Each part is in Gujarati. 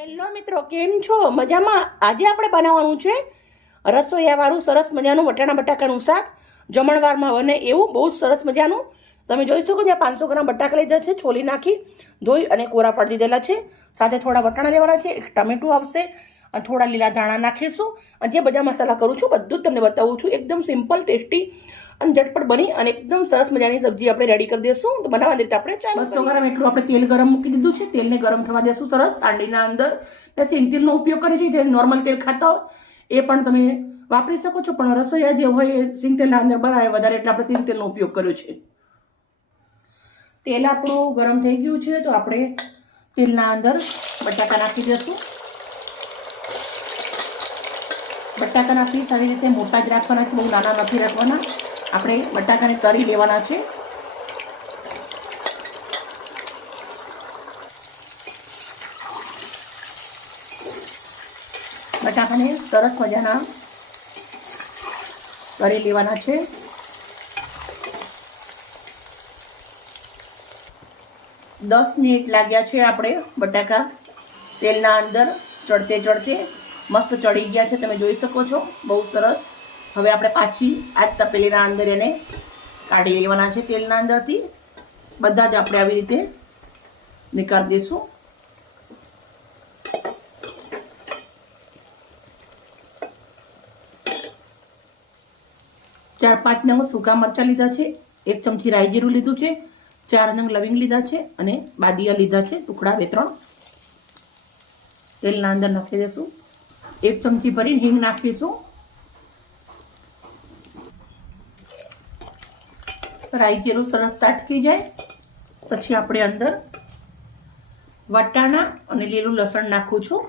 હેલો મિત્રો, કેમ છો? મજામાં? આજે આપણે બનાવવાનું છે રસોઈયાવાળું સરસ મજાનું વટાણા બટાકાનું શાક. જમણવારમાં બને એવું બહુ સરસ મજાનું. તમે જોઈ શકો છો, 500 ગ્રામ બટાકા લીધા છે, છોલી નાખી ધોઈ અને કોરા પાડી દીધેલા છે. સાથે થોડા વટાણા લેવાના છે, એક ટામેટું આવશે અને થોડા લીલા ધાણા નાખીશું. અને જે બધા મસાલા કરું છું બધું જ તમને બતાવું છું. એકદમ સિમ્પલ, ટેસ્ટી અને ઝટપટ બની અને એકદમ સરસ મજાની સબ્જી આપણે રેડી કરી દઈશું. તો બનાવવાની રીતે આપણે 200 ગ્રામ એટલું આપણે તેલ ગરમ મૂકી દીધું છે. તેલને ગરમ થવા દેશું સરસ. હાંડીના અંદર સિંગ તેલનો ઉપયોગ કરીએ છીએ. નોર્મલ તેલ ખાતા હોય એ પણ તમે વાપરી શકો છો, પણ રસોઈયા જે હોય એ સિંગ તેલના અંદર બનાવે વધારે એટલે આપણે સિંગ તેલનો ઉપયોગ કર્યો છે. તેલ આપણું ગરમ થઈ ગયું છે, તો આપણે તેલના અંદર બટાકા નાખી દઈશું. બટાકા નાખી સારી રીતે મોટા જ રાખવાના છે, બહુ નાના નથી રાખવાના. આપણે બટાકાને તળી લેવાના છે. બટાકાને સરસ મજાના તળી લેવાના છે. દસ મિનિટ લાગ્યા છે. આપણે બટાકા તેલના અંદર ચડતે ચડતે મસ્ત ચડી ગયા છે, તમે જોઈ શકો છો. બહુ સરસ. હવે આપણે પાછી આ જ તપેલીના અંદર એને કાઢી લેવાના છે. તેલના અંદરથી બધા જ આપણે આવી રીતે નીકાળી દઈશું. ચાર પાંચ નંગ સૂકા મરચાં લીધા છે, એક ચમચી રાઈ જીરું લીધું છે, 4 નંગ લવિંગ લીધા છે અને બાદિયા લીધા છે, ટુકડા 2-3 તેલના અંદર નાખી દઈશું. 1 ચમચી ભરીને હિંગ નાખીશું. રાઈ જીરું સરસ તાટકી જાય પછી આપણે અંદર વટાણા અને લીલું લસણ નાખું છું.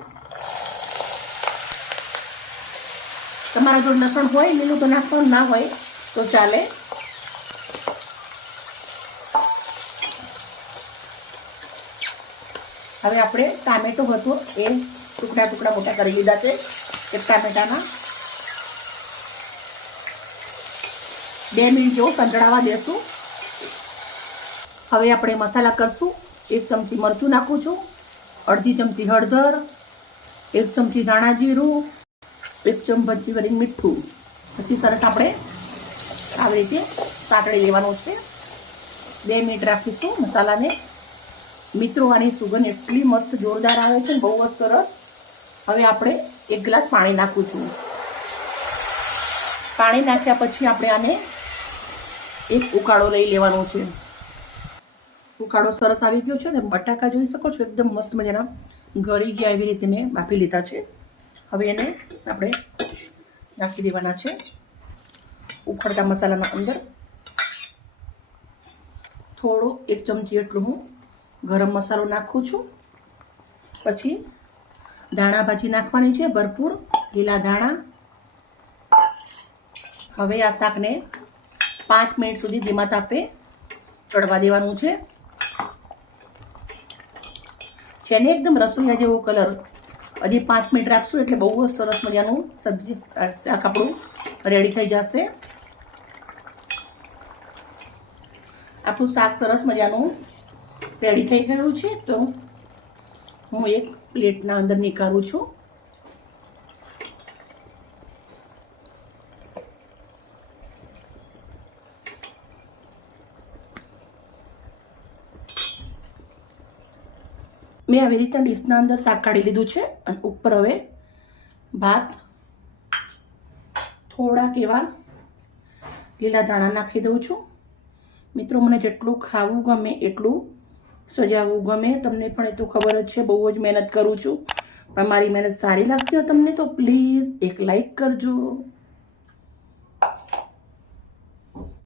તમારા જો લસણ હોય લીલું તો નાખવાનું, ના હોય તો ચાલે. હવે આપણે ટામેટો હતો એ ટુકડા ટુકડા મોટા કરી લીધા છે. એક ટામેટાના 2 મિનિટ જેવું સંતળાવા દેશું. હવે આપણે મસાલા કરશું. 1 ચમચી મરચું નાખું છું, અડધી ચમચી હળદર, 1 ચમચી ધાણા જીરું, 1 ચમચી ભરીને મીઠું. પછી સરસ આપણે આવી રીતે સાંતળી લેવાનું છે. 2 મિનિટ રાખીશું મસાલાને. મિત્રો, આની સુગંધ એટલી મસ્ત જોરદાર આવે છે, બહુ જ સરસ. હવે આપણે 1 ગ્લાસ પાણી નાખું છું. પાણી નાખ્યા પછી આપણે આને એક ઉકાળો લઈ લેવાનો છે. ઉકાળો સરસ આવી ગયો છે ને બટાકા જોઈ શકો છો એકદમ મસ્ત મજાના ગળી ગયા, એવી રીતે મેં બાફી લીધા છે. હવે એને આપણે નાખી દેવાના છે ઉખડતા મસાલાના અંદર. થોડો 1 ચમચી એટલું હું ગરમ મસાલો નાખું છું. પછી ધાણા ભાજી નાખવાની છે, ભરપૂર લીલા ધાણા. હવે આ શાકને 5 મિનિટ સુધી ધીમા તાપે ચડવા દેવાનું છે. ને એકદમ રસોઈયા જેવો કલર. હજી 5 મિનિટ રાખશું એટલે બહુ જ સરસ મજાનું સબ્જી શાક આપણું રેડી થઈ જશે. આપણું શાક સરસ મજાનું રેડી થઈ ગયું છે. તો હું એક પ્લેટના અંદર નીકાળું છું. મેં આવી રીતે ડીશના અંદર શાક કાઢી લીધું છે અને ઉપર હવે ભાત, થોડાક એવા લીલા ધાણા નાખી દઉં છું. મિત્રો, મને જેટલું ખાવું ગમે એટલું સજાવવું ગમે. તમને પણ એ તો ખબર જ છે, બહુ જ મહેનત કરું છું. પણ મારી મહેનત સારી લાગતી હોય તમને તો પ્લીઝ એક લાઈક કરજો.